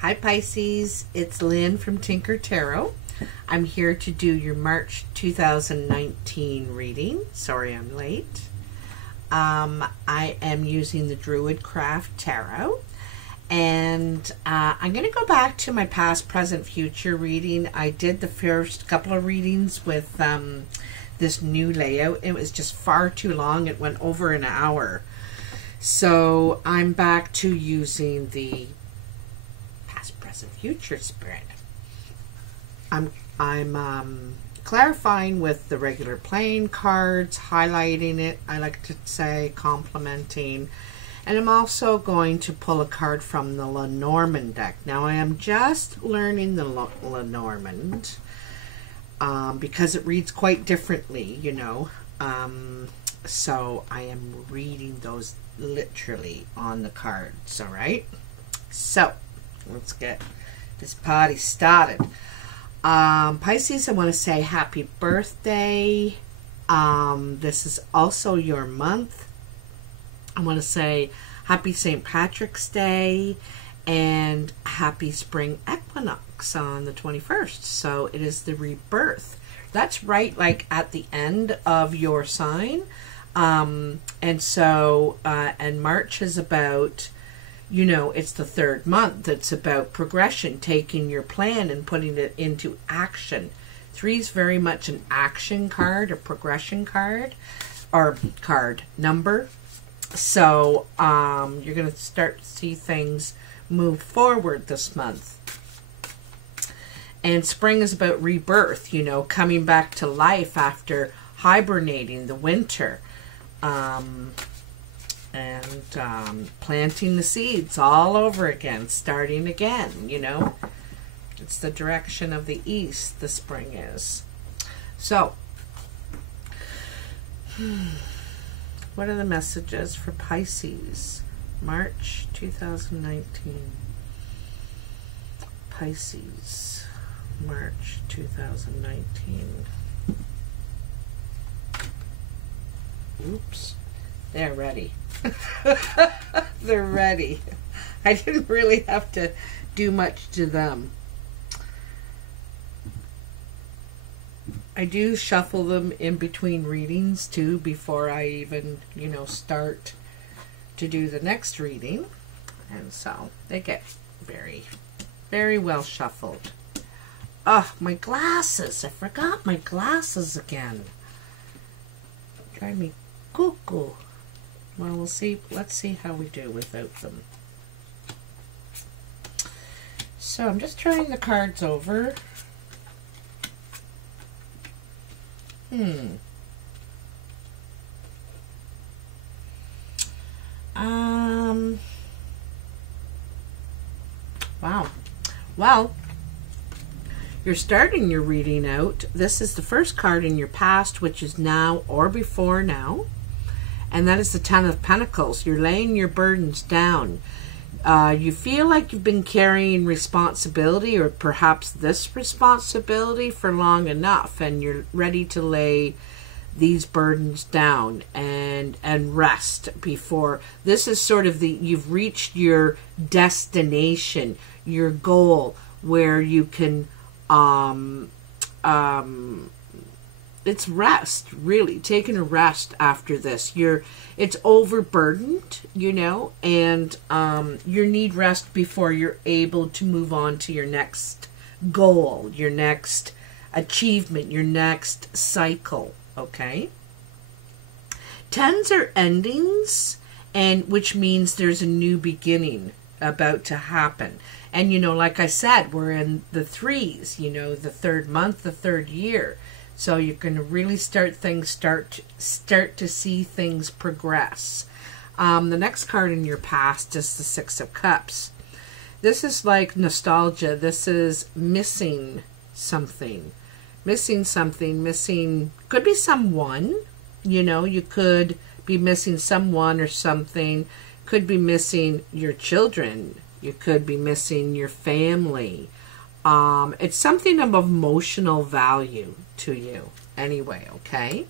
Hi Pisces, it's Lynn from Tinker Tarot. I'm here to do your March 2019 reading. Sorry I'm late. I am using the Druid Craft Tarot. And I'm going to go back to my past, present, future reading. I did the first couple of readings with this new layout. It was just far too long. It went over an hour. So I'm back to using the past, present, future spread. I'm clarifying with the regular playing cards, highlighting it, I like to say, complementing. And I'm also going to pull a card from the Lenormand deck. Now I am just learning the Lenormand because it reads quite differently, you know. So I am reading those literally on the cards, all right? So let's get this party started. Pisces, I want to say happy birthday. This is also your month. I want to say happy St. Patrick's Day and happy spring equinox on the 21st. So it is the rebirth. That's right, like at the end of your sign. And March is about, you know, it's the third month. It's about progression, taking your plan and putting it into action. 3 is very much an action card, a progression card, or card number. So you're going to start to see things move forward this month. And spring is about rebirth, you know, coming back to life after hibernating the winter. Planting the seeds all over again, starting again, you know. It's the direction of the east, the spring is. So, what are the messages for Pisces? March 2019. Pisces, March 2019. Oops. They're ready. They're ready. I didn't really have to do much to them. I do shuffle them in between readings too before I even, you know, start to do the next reading. And so they get very, very well shuffled. Oh, my glasses. I forgot my glasses again. Drive me cuckoo. Well, we'll see. Let's see how we do without them. So I'm just turning the cards over. Wow. Well, you're starting your reading out. This is the first card in your past, which is now or before now. And that is the Ten of Pentacles. You're laying your burdens down. You feel like you've been carrying responsibility, or perhaps this responsibility, for long enough, and you're ready to lay these burdens down and rest before. This is sort of you've reached your destination, your goal, where you can it's rest, really, taking a rest after this. It's overburdened, you know, and you need rest before you're able to move on to your next goal, your next achievement, your next cycle, okay? 10s are endings, and which means there's a new beginning about to happen. And, you know, like I said, we're in the 3s, you know, the third month, the third year. So you're going to really start to see things progress. The next card in your past is the 6 of Cups. This is like nostalgia. This is missing something. Could be someone. You know, you could be missing someone or something. Could be missing your children. You could be missing your family. It's something of emotional value to you anyway, okay?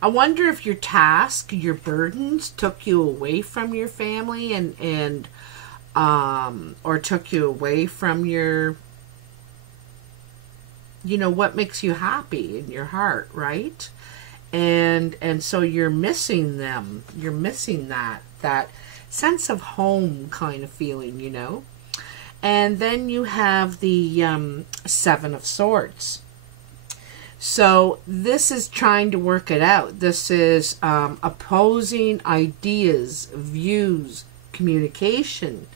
I wonder if your task, your burdens took you away from your family or took you away from your, what makes you happy in your heart, right? And so you're missing them. You're missing that sense of home kind of feeling, And then you have the Seven of Swords. So this is trying to work it out. This is opposing ideas, views, communication,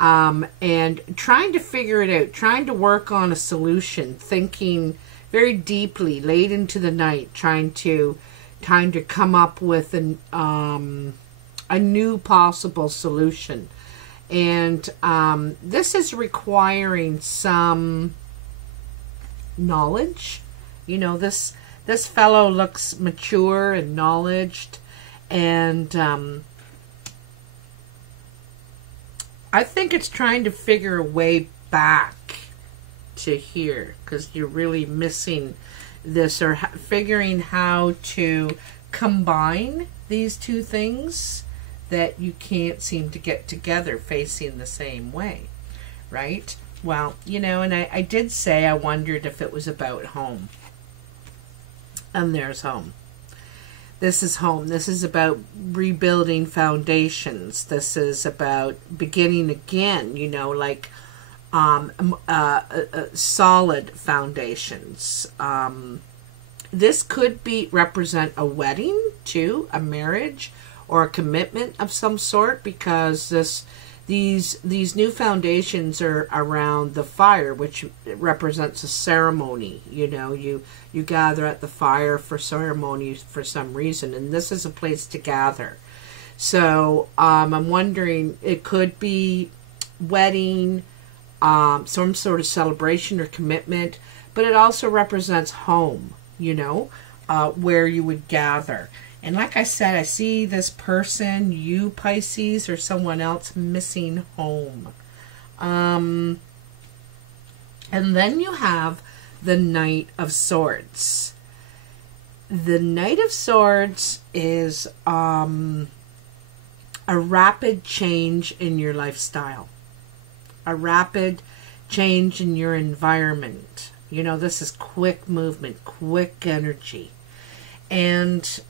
and trying to figure it out, trying to work on a solution, thinking very deeply, late into the night, trying to come up with a new possible solution. And this is requiring some knowledge. This fellow looks mature and knowledged, and I think it's trying to figure a way back to here, because you're really missing this, or figuring how to combine these two things that you can't seem to get together facing the same way, right? Well, and I did say I wondered if it was about home. And there's home. This is home. This is about rebuilding foundations. This is about beginning again, like solid foundations. This could represent a wedding too, a marriage, or a commitment of some sort, because these new foundations are around the fire, which represents a ceremony. You gather at the fire for ceremonies for some reason, and this is a place to gather. So I'm wondering, it could be wedding, some sort of celebration or commitment, but it also represents home, where you would gather. And like I said, I see this person, you Pisces, or someone else, missing home. And then you have the Knight of Swords. The Knight of Swords is a rapid change in your lifestyle. A rapid change in your environment. This is quick movement, quick energy. And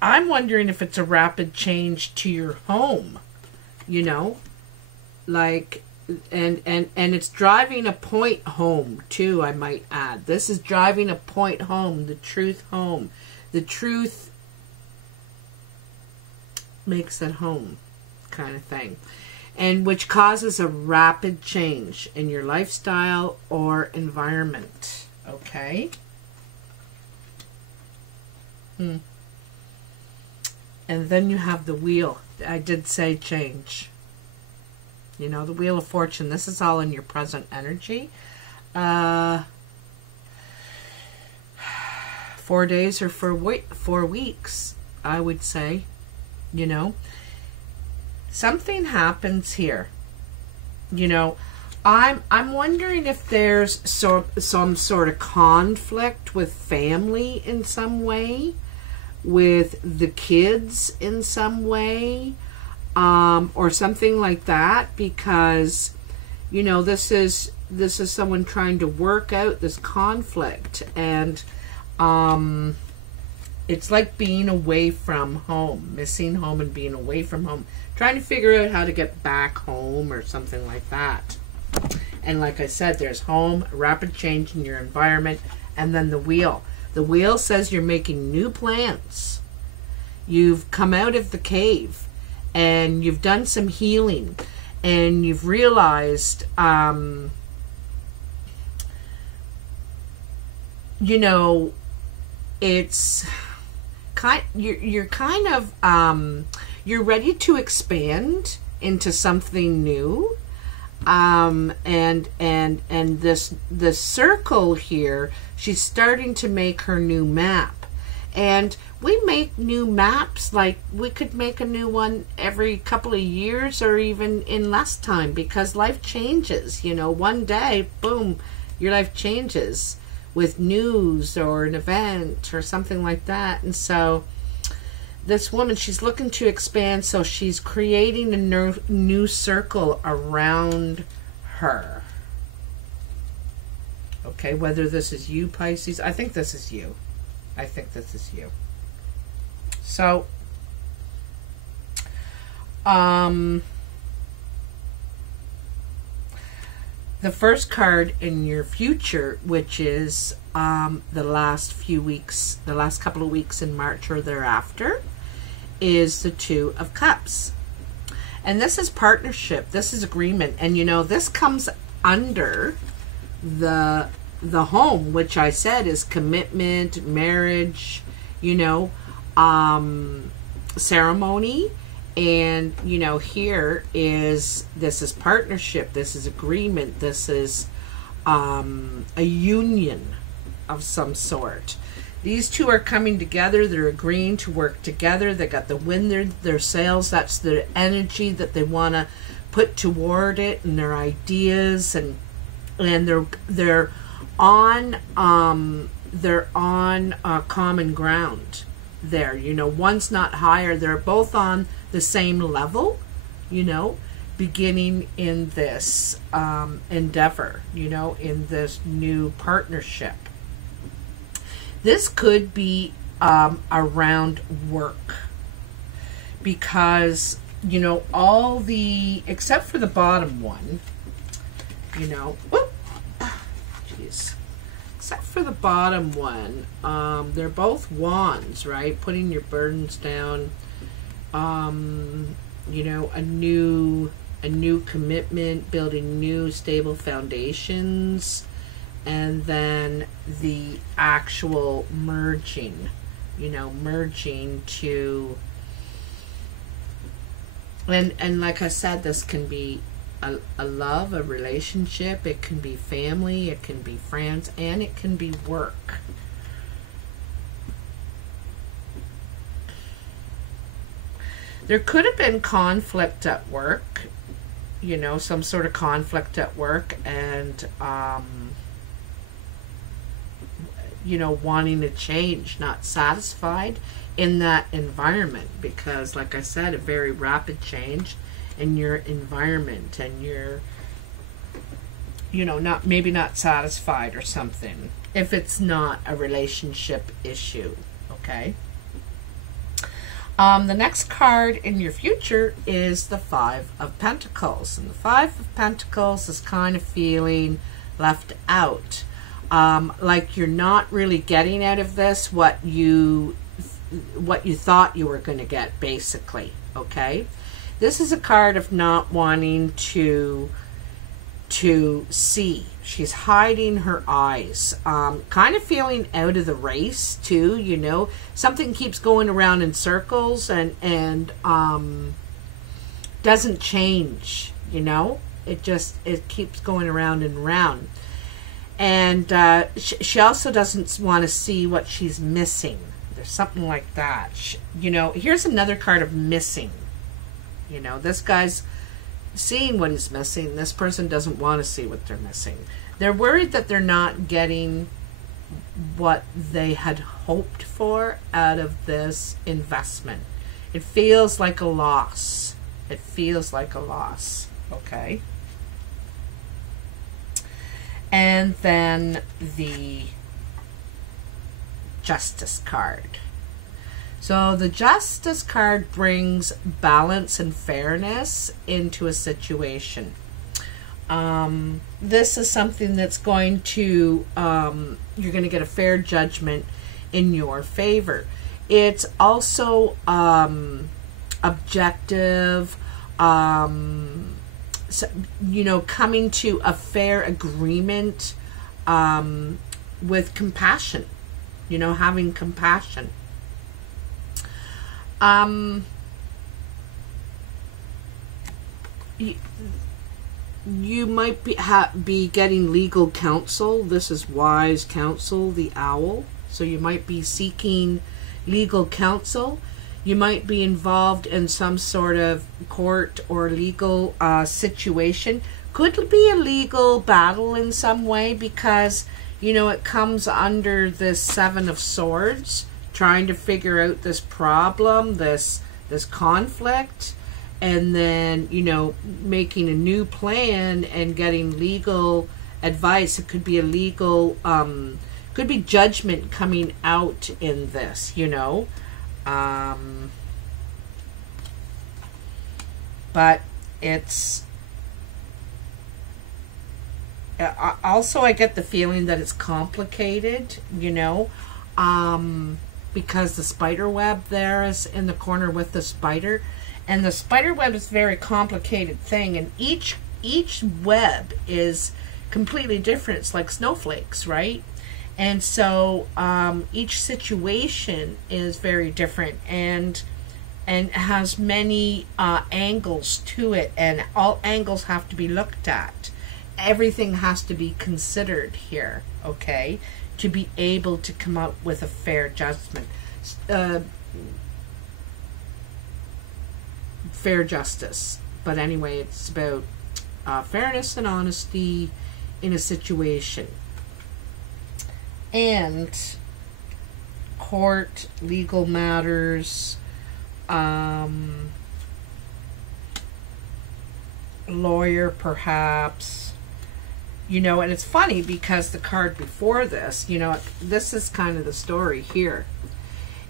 I'm wondering if it's a rapid change to your home, like, and it's driving a point home too, I might add. This is driving a point home, the truth home. The truth makes it home, kind of thing. And which causes a rapid change in your lifestyle or environment, okay? And then you have the Wheel. I did say change. The Wheel of Fortune. This is all in your present energy. 4 days or 4 weeks, I would say. Something happens here. I'm wondering if there's some sort of conflict with family in some way, with the kids in some way, or something like that, because this is someone trying to work out this conflict, and it's like being away from home, missing home and being away from home, trying to figure out how to get back home or something like that. And like I said, there's home, rapid change in your environment, and then the Wheel. The Wheel says you're making new plans. You've come out of the cave, and you've done some healing, and you've realized, it's you're kind of you're ready to expand into something new. And this circle here, she's starting to make her new map. And we make new maps, like we could make a new one every couple of years or even in less time, because life changes. One day, boom, your life changes with news or an event or something like that. And so this woman, she's looking to expand, so she's creating a new circle around her. Okay, whether this is you, Pisces. I think this is you. I think this is you. So, the first card in your future, which is the last couple of weeks in March or thereafter, is the Two of Cups. And this is partnership. This is agreement. And you know, this comes under the home, which I said is commitment, marriage, you know, ceremony. And you know, here is, this is partnership, this is agreement, this is a union of some sort. These two are coming together. They're agreeing to work together. They got the wind, their sails. That's the energy that they want to put toward it, and their ideas, and they're on common ground there. You know, one's not higher. They're both on the same level, you know, beginning in this endeavor, you know, in this new partnership. This could be around work, because, you know, all the, except for the bottom one, you know, jeez, except for the bottom one, they're both wands, right? Putting your burdens down, you know, a new commitment, building new stable foundations, and then the actual merging, you know, merging to, and like I said, this can be a love, a relationship, it can be family, it can be friends, and it can be work. There could have been conflict at work, you know, some sort of conflict at work, and you know, wanting to change, not satisfied in that environment, because like I said, a very rapid change in your environment, and you're, you know, maybe not satisfied or something, if it's not a relationship issue. Okay. The next card in your future is the Five of Pentacles, and the Five of Pentacles is kind of feeling left out, like you're not really getting out of this what you thought you were going to get, basically. Okay, this is a card of not wanting to see. She's hiding her eyes, kind of feeling out of the race too, you know. Something keeps going around in circles, and doesn't change, you know. It keeps going around and around. And she also doesn't want to see what she's missing. There's something like that. You know, here's another card of missing. You know, this guy's seeing what he's missing. This person doesn't want to see what they're missing. They're worried that they're not getting what they had hoped for out of this investment. It feels like a loss. It feels like a loss. Okay. And then the Justice card. So the Justice card brings balance and fairness into a situation. This is something that's going to, you're going to get a fair judgment in your favor. It's also objective, so, you know, coming to a fair agreement with compassion, you know, having compassion. You might be getting legal counsel. This is wise counsel, the owl. So you might be seeking legal counsel. You might be involved in some sort of court or legal situation. Could be a legal battle in some way, because, you know, it comes under this Seven of Swords, trying to figure out this problem, this conflict, and then, you know, making a new plan and getting legal advice. It could be a legal, could be judgment coming out in this, you know. But it's also, I get the feeling that it's complicated, you know, because the spider web there is in the corner with the spider, and the spider web is a very complicated thing, and each web is completely different. It's like snowflakes, right? And so each situation is very different, and has many angles to it, and all angles have to be looked at. Everything has to be considered here, okay, to be able to come up with a fair judgment. Fair justice. But anyway, it's about fairness and honesty in a situation. And court, legal matters, lawyer perhaps. You know, and it's funny because the card before this, you know, this is kind of the story here,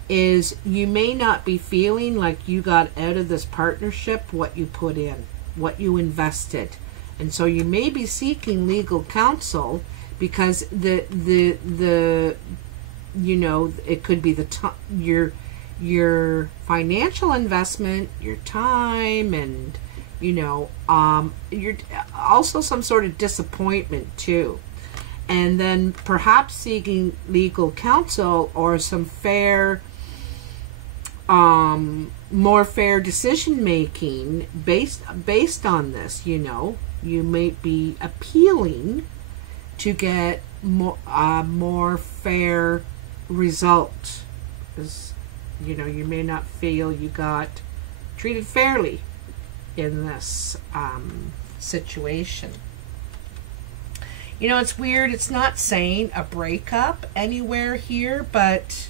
is you may not be feeling like you got out of this partnership what you put in, what you invested. And so you may be seeking legal counsel because the you know, it could be your financial investment, your time, and you know, you're also some sort of disappointment too. And then perhaps seeking legal counsel or some fair, more fair decision making based on this, you know. You may be appealing to get more fair result. Because, you know, you may not feel you got treated fairly in this situation. You know, it's weird. It's not saying a breakup anywhere here, but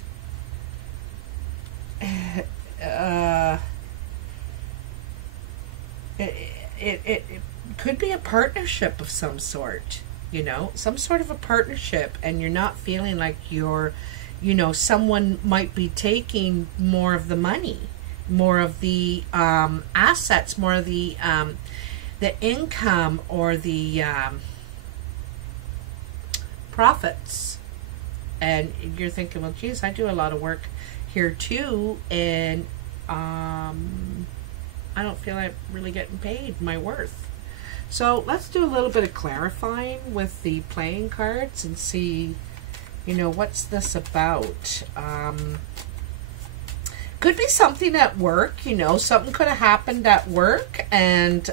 it could be a partnership of some sort, you know, some sort of a partnership, and you're not feeling like you're, you know, someone might be taking more of the money, more of the assets, more of the income, or the profits. And you're thinking, well, geez, I do a lot of work here too, and I don't feel like really getting paid my worth. So let's do a little bit of clarifying with the playing cards and see, you know, what's this about? Could be something at work, you know, something could have happened at work, and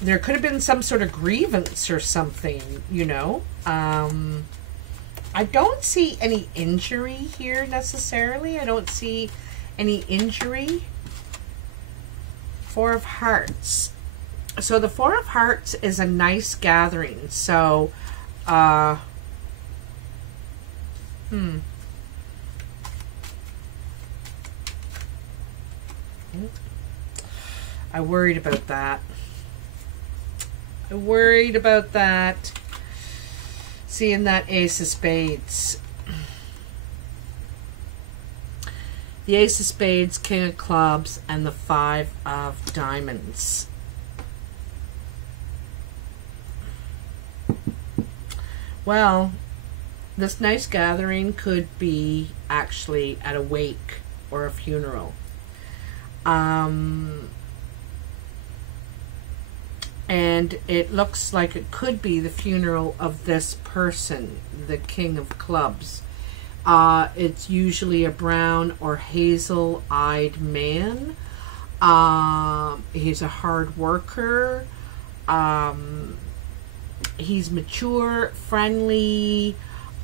there could have been some sort of grievance or something, you know. I don't see any injury here necessarily. I don't see any injury. Four of Hearts. So the Four of Hearts is a nice gathering. So, I worried about that. I worried about that. Seeing that Ace of Spades. The Ace of Spades, King of Clubs, and the Five of Diamonds. Well, this nice gathering could be actually at a wake or a funeral. And it looks like it could be the funeral of this person, the King of Clubs. It's usually a brown or hazel-eyed man. He's a hard worker. He's mature, friendly,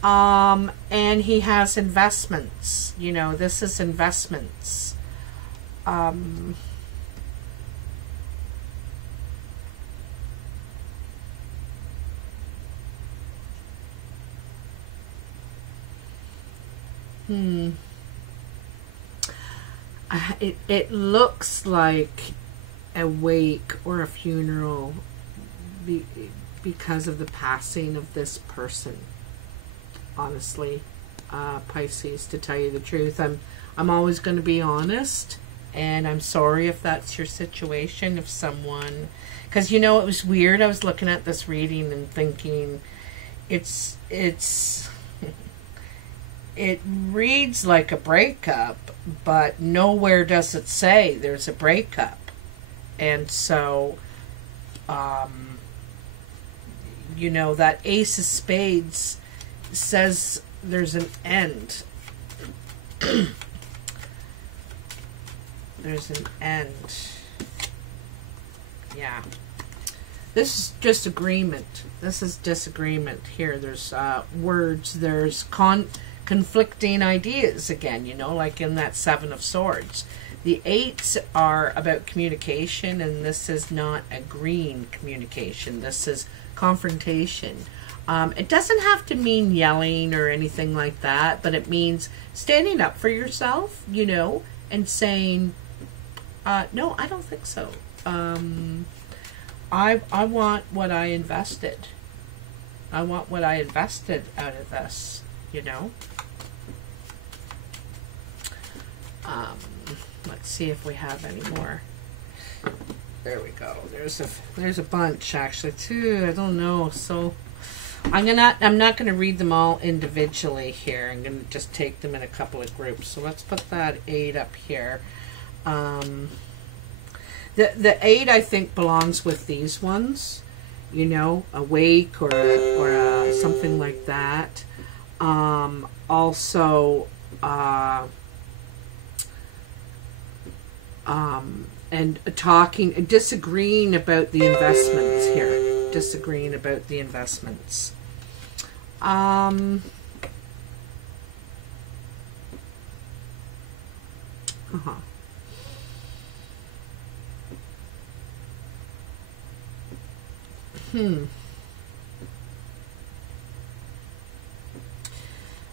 and he has investments. You know, this is investments. It looks like a wake or a funeral because of the passing of this person. Honestly, Pisces, to tell you the truth, I'm always going to be honest, and I'm sorry if that's your situation. If someone, because you know, it was weird. I was looking at this reading and thinking, it's it reads like a breakup, but nowhere does it say there's a breakup. And so, you know, that Ace of Spades says there's an end. There's an end. Yeah. This is disagreement. This is disagreement here. There's words. There's conflicting ideas again, you know, like in that Seven of Swords. The eights are about communication, and this is not agreeing communication. This is confrontation. It doesn't have to mean yelling or anything like that, but it means standing up for yourself, you know, and saying, no, I don't think so. I want what I invested. I want what I invested out of this, you know. Let's see if we have any more. There we go. There's a bunch actually too. I don't know. So I'm not gonna read them all individually here. I'm gonna just take them in a couple of groups. So let's put that 8 up here. The 8 I think belongs with these ones. You know, awake or something like that. Also. And disagreeing about the investments here. Disagreeing about the investments.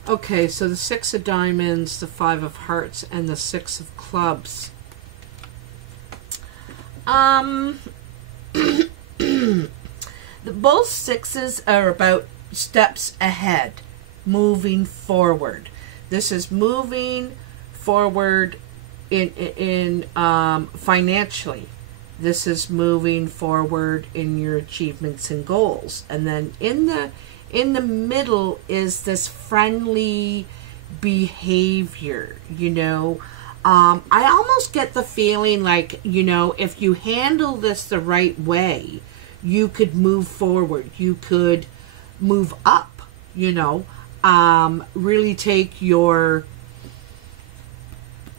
Okay, so the 6 of diamonds, the 5 of hearts, and the 6 of clubs. Both 6s are about steps ahead, moving forward. This is moving forward in financially. This is moving forward in your achievements and goals. And then in the middle is this friendly behavior, you know. I almost get the feeling like, you know, if you handle this the right way, you could move forward. You could move up, you know, really take your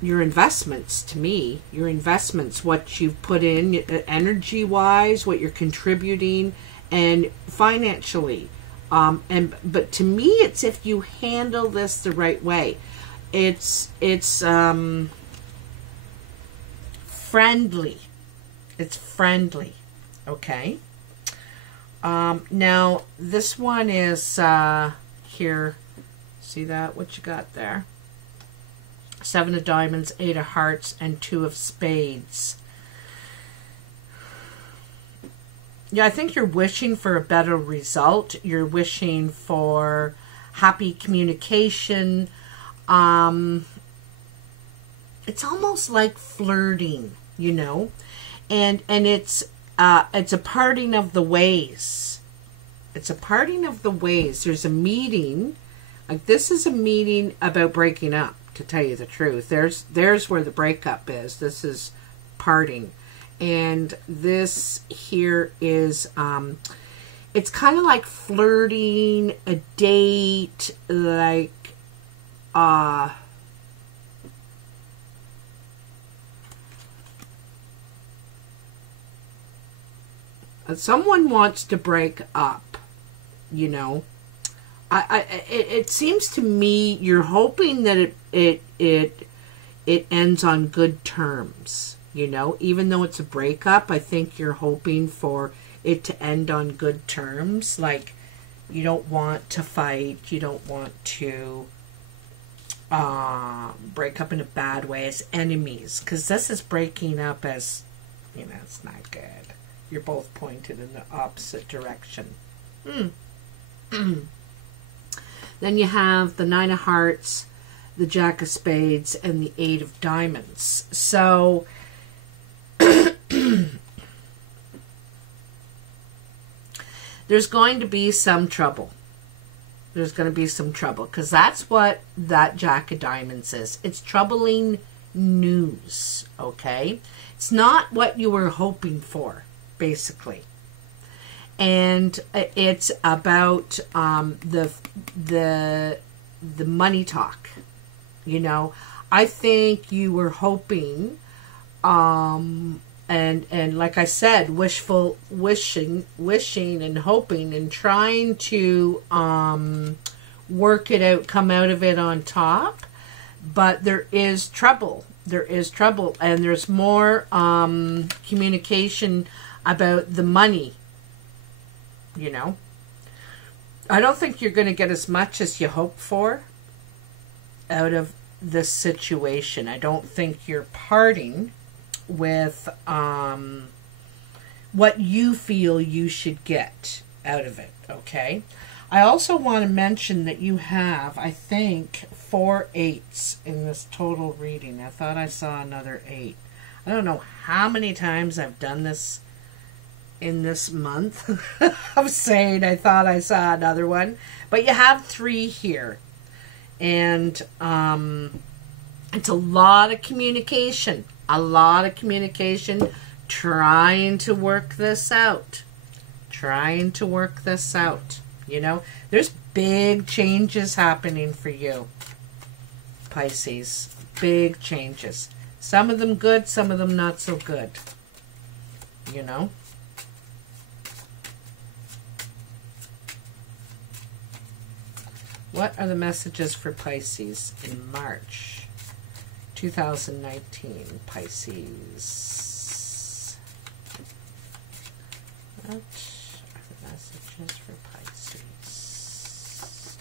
investments, to me, your investments, what you've put in energy-wise, what you're contributing, and financially. But to me, it's if you handle this the right way. It's friendly. It's friendly. Okay. Now this one is here. See that? What you got there? 7 of diamonds, 8 of hearts, and 2 of spades. Yeah, I think you're wishing for a better result. You're wishing for happy communication. It's almost like flirting, you know, and it's a parting of the ways. It's a parting of the ways. There's a meeting, like this is a meeting about breaking up, to tell you the truth. There's where the breakup is. This is parting, and this here is it's kind of like flirting, a date, like someone wants to break up, you know. It seems to me you're hoping that it ends on good terms, you know. Even though it's a breakup, I think you're hoping for it to end on good terms. Like, you don't want to fight, you don't want to break up in a bad way, as enemies, because this is breaking up as, you know, it's not good. You're both pointed in the opposite direction. Then you have the Nine of Hearts, the Jack of Spades, and the Eight of Diamonds. So there's going to be some trouble. There's going to be some trouble, because that's what that Jack of Diamonds is. It's troubling news, okay? It's not what you were hoping for, basically. And it's about the money talk. You know, I think you were hoping, and like I said, wishing and hoping and trying to work it out, come out of it on top. But there is trouble. There is trouble, and there's more communication about the money. You know, I don't think you're going to get as much as you hope for out of this situation. I don't think you're parting with what you feel you should get out of it, okay? I also want to mention that you have, I think, 4 8s in this total reading. I thought I saw another 8. I don't know how many times I've done this in this month of saying I thought I saw another one. But you have 3 here. And it's a lot of communication. A lot of communication, trying to work this out. Trying to work this out. You know, there's big changes happening for you, Pisces. Big changes. Some of them good, some of them not so good. You know? What are the messages for Pisces in March 2019? Pisces. What are the messages for Pisces?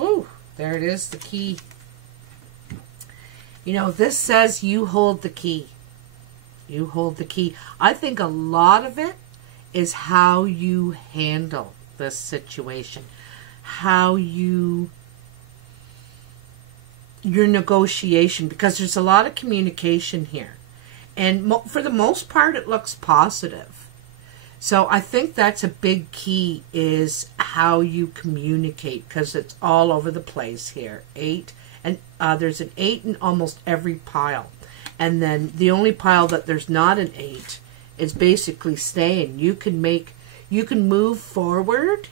Ooh, there it is, the key. You know, this says you hold the key. You hold the key. I think a lot of it is how you handle this situation. How your negotiation, because there's a lot of communication here, and for the most part it looks positive. So I think that's a big key, is how you communicate, because it's all over the place here. 8, and there's an 8 in almost every pile, and then the only pile that there's not an 8 is basically staying. You can move forward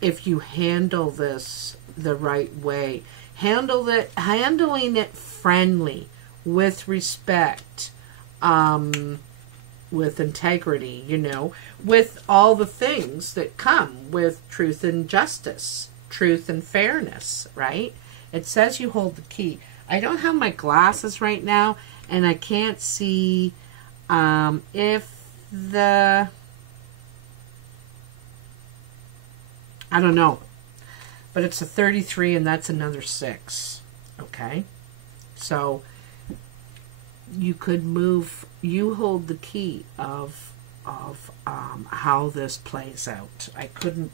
if you handle this the right way. Handling it friendly, with respect, with integrity, you know, with all the things that come with truth and justice, truth and fairness, right? It says you hold the key. I don't have my glasses right now, and I can't see if the... I don't know. But it's a 33, and that's another 6. Okay? So, you could move... You hold the key of how this plays out. I couldn't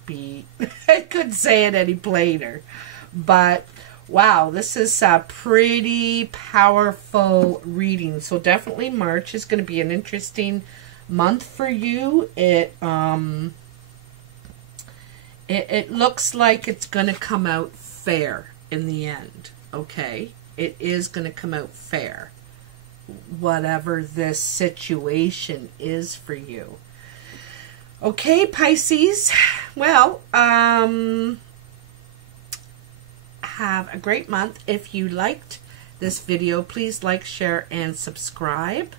say it any plainer. But, wow, this is a pretty powerful reading. So, definitely March is going to be an interesting month for you. It looks like it's going to come out fair in the end, okay? It is going to come out fair, whatever this situation is for you. Okay, Pisces. Well, have a great month. If you liked this video, please like, share, and subscribe.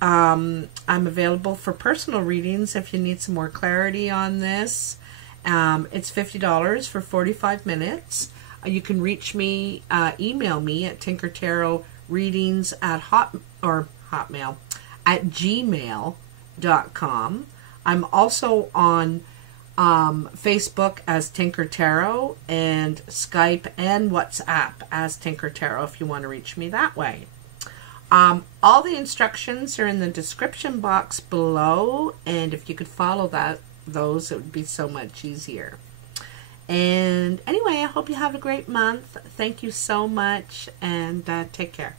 I'm available for personal readings if you need some more clarity on this. It's $50 for 45 minutes. You can reach me, email me at tinkertarotreadings at hotmail at gmail.com. I'm also on Facebook as Tinker Tarot, and Skype and WhatsApp as Tinker Tarot if you want to reach me that way. All the instructions are in the description box below, and if you could follow those, it would be so much easier. And anyway, I hope you have a great month. Thank you so much, and take care.